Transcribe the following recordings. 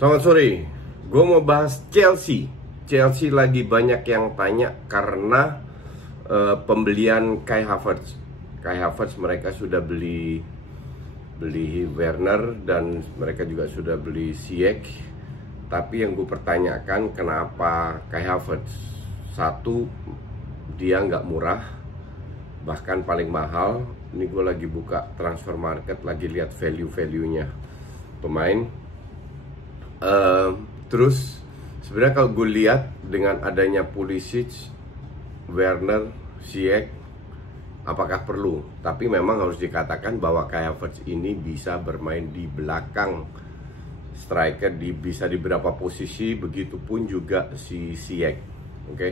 Selamat sore, gue mau bahas Chelsea. Chelsea lagi banyak yang tanya karena pembelian Kai Havertz. Kai Havertz mereka sudah beli Werner dan mereka juga sudah beli Ziyech. Tapi yang gue pertanyakan, kenapa Kai Havertz? Satu, dia nggak murah, bahkan paling mahal. Ini gue lagi buka transfer market, lagi lihat value-nya pemain. Terus sebenarnya kalau gue lihat dengan adanya Pulisic, Werner, Ziyech, apakah perlu? Tapi memang harus dikatakan bahwa Kai Havertz ini bisa bermain di belakang striker, bisa di beberapa posisi, begitupun juga si Ziyech. Oke.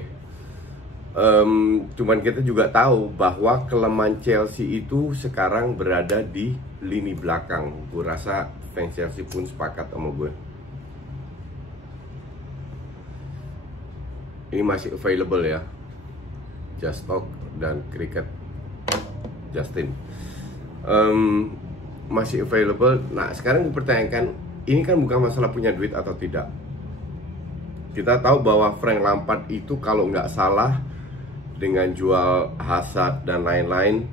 Cuman kita juga tahu bahwa kelemahan Chelsea itu sekarang berada di lini belakang. Gue rasa fans Chelsea pun sepakat sama gue. Ini masih available ya, Just Talk dan Cricket Justin masih available. Nah sekarang dipertanyakan, ini kan bukan masalah punya duit atau tidak. Kita tahu bahwa Frank Lampard itu kalau nggak salah dengan jual Hazard dan lain-lain,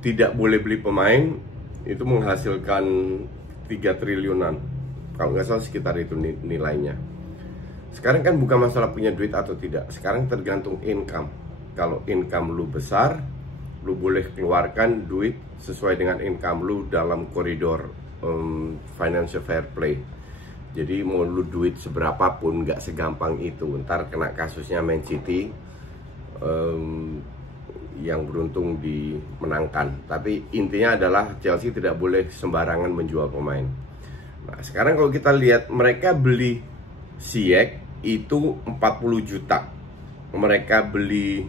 tidak boleh beli pemain, itu menghasilkan 3 triliunan kalau nggak salah, sekitar itu nilainya. Sekarang kan bukan masalah punya duit atau tidak. Sekarang tergantung income. Kalau income lu besar, lu boleh keluarkan duit sesuai dengan income lu dalam koridor financial fair play. Jadi mau lu duit seberapapun nggak segampang itu. Ntar kena kasusnya Man City yang beruntung dimenangkan. Tapi intinya adalah Chelsea tidak boleh sembarangan menjual pemain. Nah sekarang kalau kita lihat, mereka beli Ziyech itu 40 juta. Mereka beli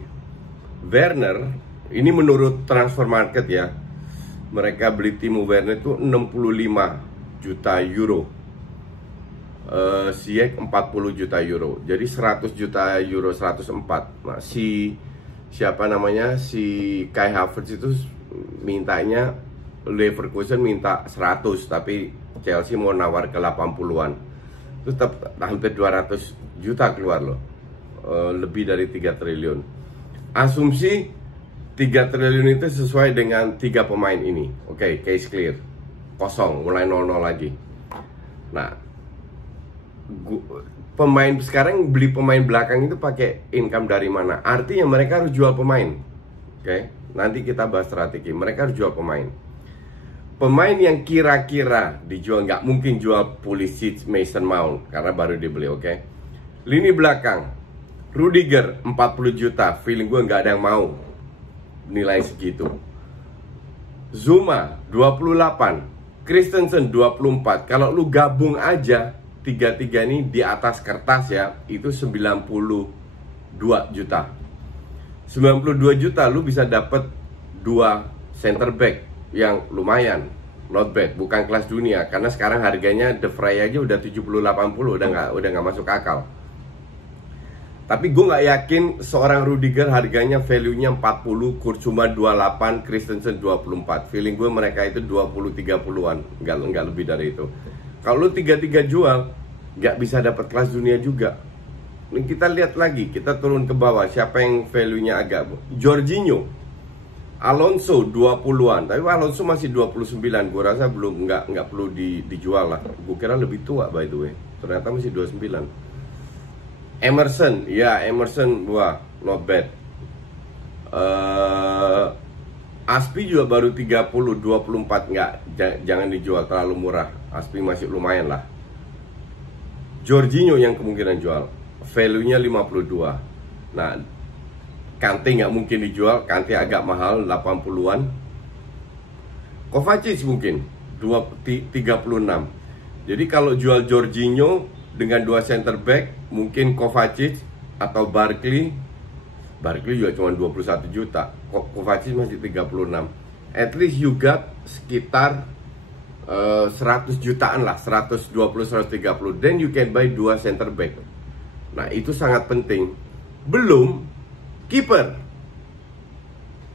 Werner, ini menurut transfer market ya, mereka beli Timo Werner itu 65 juta euro, Ziyech 40 juta euro. Jadi 100 juta euro, 104. Nah si Kai Havertz itu mintanya, Leverkusen minta 100, tapi Chelsea mau nawar ke 80-an. Itu tetap hampir 200 juta keluar loh, lebih dari 3 triliun. Asumsi 3 triliun itu sesuai dengan 3 pemain ini. Oke, case clear, kosong, mulai 0-0 lagi. Nah, pemain sekarang beli pemain belakang itu pakai income dari mana? Artinya mereka harus jual pemain. Oke, nanti kita bahas strategi. Mereka harus jual pemain. Pemain yang kira-kira dijual, nggak mungkin jual Pulisic, Mason Mount karena baru dibeli. Oke. Lini belakang, Rudiger 40 juta, feeling gue nggak ada yang mau nilai segitu. Zuma 28, Christensen 24. Kalau lu gabung aja 3-3 ini di atas kertas ya, itu 92 juta. 92 juta lu bisa dapat 2 center back yang lumayan, not bad, bukan kelas dunia. Karena sekarang harganya De Vrij aja udah 70-80, udah nggak masuk akal. Tapi gue nggak yakin seorang Rudiger harganya value-nya 40, Kurtzuma 28, Christensen 24. Feeling gue mereka itu 20-30-an, nggak lebih dari itu. Kalau lu 3-3 jual, nggak bisa dapat kelas dunia juga. Ini kita lihat lagi, kita turun ke bawah, siapa yang value-nya agak. Jorginho, Alonso 20-an, tapi Alonso masih 29. Gue rasa belum, nggak perlu dijual lah. Gue kira lebih tua by the way, ternyata masih 29. Emerson, ya Emerson, wah not bad. Aspi juga baru 30, 24, jangan dijual, terlalu murah. Aspi masih lumayan lah. Jorginho yang kemungkinan jual, value-nya 52. Nah, Kante nggak mungkin dijual, Kante agak mahal, 80-an. Kovacic mungkin 36. Jadi kalau jual Jorginho dengan 2 center back, mungkin Kovacic atau Barkley juga cuma 21 juta. Kovacic masih 36. At least you got sekitar 100 jutaan lah, 120-130. Then you can buy 2 center back. Nah itu sangat penting. Belum kiper.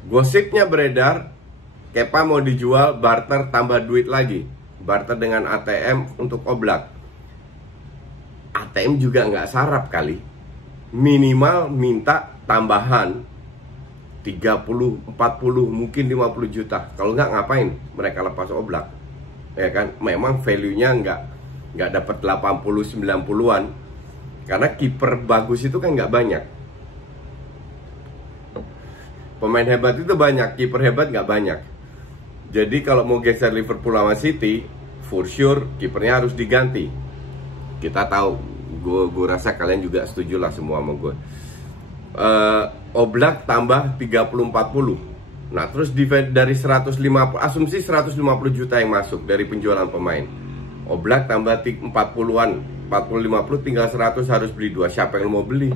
Gosipnya beredar, Kepa mau dijual, barter tambah duit lagi. barter dengan ATM untuk Oblak. ATM juga nggak sarap kali, minimal minta tambahan 30, 40, mungkin 50 juta. Kalau nggak, ngapain mereka lepas Oblak? Ya kan, memang value-nya nggak dapat 80, 90-an, karena kiper bagus itu kan nggak banyak. Pemain hebat itu banyak, kiper hebat nggak banyak. Jadi kalau mau geser Liverpool sama City, for sure kipernya harus diganti. Kita tahu, gue rasa kalian juga setuju lah semua sama gue. Oblak tambah 30-40. Nah terus dari 150, asumsi 150 juta yang masuk dari penjualan pemain. Oblak tambah 40-an, 40-50, tinggal 100, harus beli 2. Siapa yang mau beli?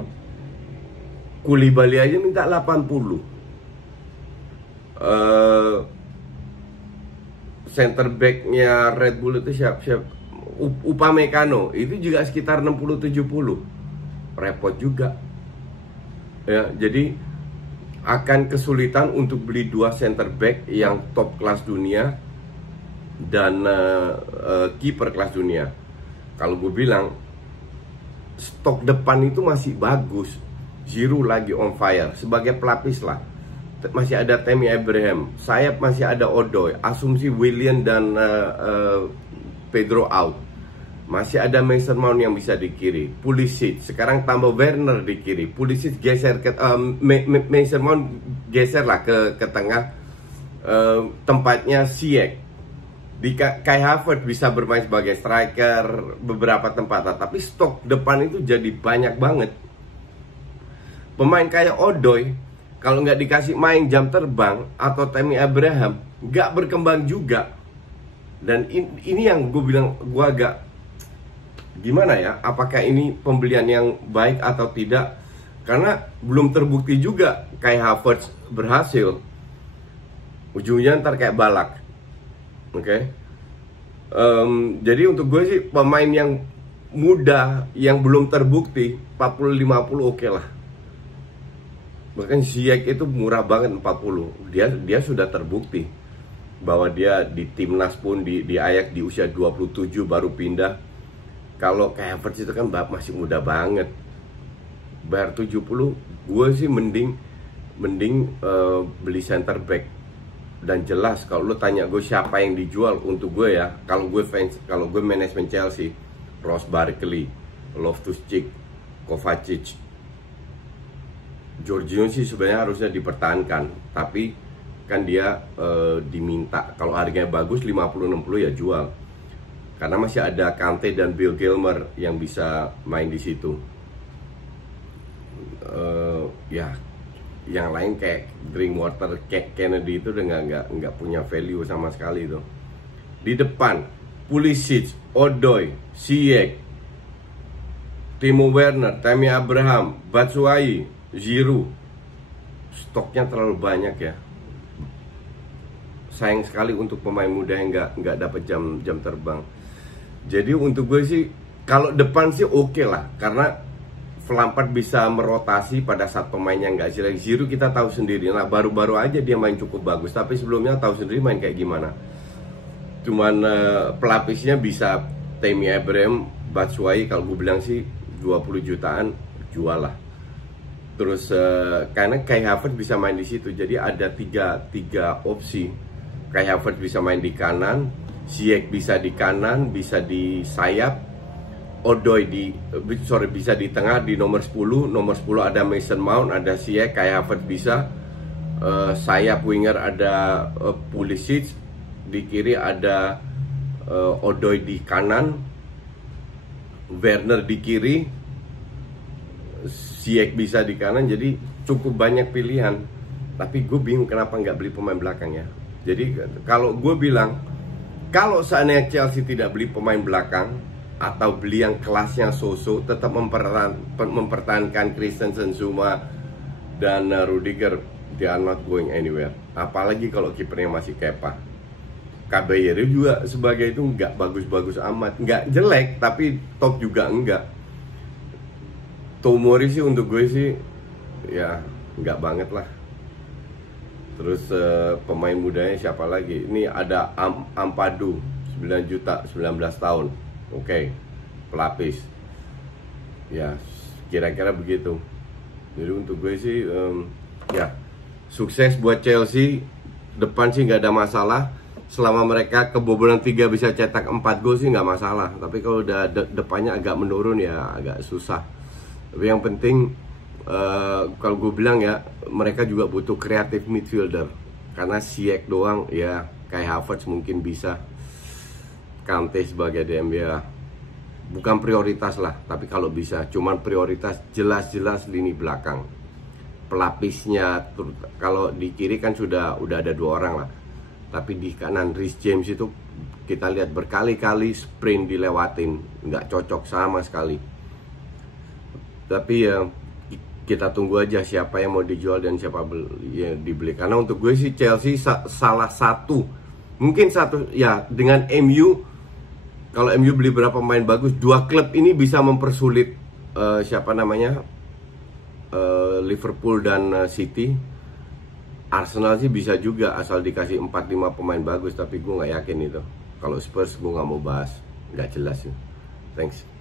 Koulibaly aja minta 80. Center back-nya Red Bull itu siapa? Upamecano itu juga sekitar 60-70. Repot juga. Ya, jadi akan kesulitan untuk beli 2 center back yang top kelas dunia dan kiper kelas dunia. Kalau gue bilang stok depan itu masih bagus. Giroud lagi on fire sebagai pelapis lah. Masih ada Tammy Abraham, sayap masih ada Odoi, asumsi Willian dan Pedro out. Masih ada Mason Mount yang bisa di kiri, Pulisic, sekarang tambah Werner di kiri, Pulisic geser ke Mason Mount geser lah ke tengah, tempatnya Ziyech. Di Kai Havertz bisa bermain sebagai striker beberapa tempat, tapi stok depan itu jadi banyak banget. Pemain kayak Odoi kalau nggak dikasih main jam terbang, atau Tammy Abraham, nggak berkembang juga. Dan ini yang gue bilang, gue agak gimana ya, apakah ini pembelian yang baik atau tidak? Karena belum terbukti juga Kai Havertz berhasil. Ujungnya ntar kayak Balak. Oke. Jadi untuk gue sih, pemain yang muda yang belum terbukti 40-50 oke lah. Bahkan Ziyech itu murah banget 40. Dia sudah terbukti bahwa dia di timnas pun, di Ajax di usia 27 baru pindah. Kalau kayak Havertz itu kan masih muda banget. Bayar 70, gue sih mending beli center back. Dan jelas kalau lu tanya gue siapa yang dijual, untuk gue ya, kalau gue manajemen Chelsea, Ross Barkley, Loftus-Cheek, Kovacic, Jorginho sih sebenarnya harusnya dipertahankan, tapi kan dia diminta, kalau harganya bagus 50-60 ya jual, karena masih ada Kante dan Bill Gilmer yang bisa main di situ. Ya, yang lain kayak Drinkwater, Kennedy itu udah nggak punya value sama sekali tuh. Di depan Pulisic, Odoi, Ziyech, Timo Werner, Tammy Abraham, Batshuayi, Giroud, stoknya terlalu banyak ya. Sayang sekali untuk pemain muda yang nggak dapat jam terbang. Jadi untuk gue sih, kalau depan sih oke lah, karena Lampard bisa merotasi pada saat pemainnya nggak jelek. Giroud kita tahu sendiri, nah baru-baru aja dia main cukup bagus, tapi sebelumnya tahu sendiri main kayak gimana. Cuman pelapisnya bisa Tammy Abraham, Batshuayi, kalau gue bilang sih 20 jutaan jual lah. Terus karena Kai Havertz bisa main di situ, jadi ada tiga opsi. Kai Havertz bisa main di kanan, Ziyech bisa di kanan, bisa di sayap, Odoi bisa di tengah di nomor 10. Nomor 10 ada Mason Mount, ada Ziyech, Kai Havertz bisa. Sayap winger ada Pulisic, di kiri ada Odoi di kanan, Werner di kiri, Ziyech bisa di kanan. Jadi cukup banyak pilihan. Tapi gue bingung kenapa nggak beli pemain belakang ya. Jadi kalau gue bilang, kalau seandainya Chelsea tidak beli pemain belakang atau beli yang kelasnya so-so, tetap mempertahankan Christensen, Zuma, dan Rudiger, they are not going anywhere. Apalagi kalau kipernya masih Kepa. Caballero juga sebagai itu nggak bagus-bagus amat, nggak jelek tapi top juga enggak. Tomori sih untuk gue sih ya nggak banget lah. Terus pemain mudanya siapa lagi? Ini ada Ampadu 9 juta, 19 tahun. Oke, pelapis. Ya, kira-kira begitu. Jadi untuk gue sih, ya sukses buat Chelsea. Depan sih nggak ada masalah. Selama mereka kebobolan 3 bisa cetak 4 gol sih nggak masalah. Tapi kalau udah depannya agak menurun ya agak susah. Tapi yang penting, kalau gue bilang ya, mereka juga butuh kreatif midfielder. Karena Ziyech doang ya, kayak Havertz mungkin bisa, Kante sebagai DM ya bukan prioritas lah. Tapi kalau bisa, cuman prioritas jelas-jelas lini belakang. Pelapisnya, kalau di kiri kan udah ada 2 orang lah. Tapi di kanan Reece James itu kita lihat berkali-kali sprint dilewatin, nggak cocok sama sekali. Tapi ya kita tunggu aja siapa yang mau dijual dan siapa yang dibeli. Karena untuk gue sih Chelsea salah satu, mungkin satu ya, dengan MU. Kalau MU beli berapa pemain bagus, 2 klub ini bisa mempersulit Liverpool dan City. Arsenal sih bisa juga asal dikasih 4-5 pemain bagus, tapi gue nggak yakin itu. Kalau Spurs gue nggak mau bahas, nggak jelas sih. Thanks.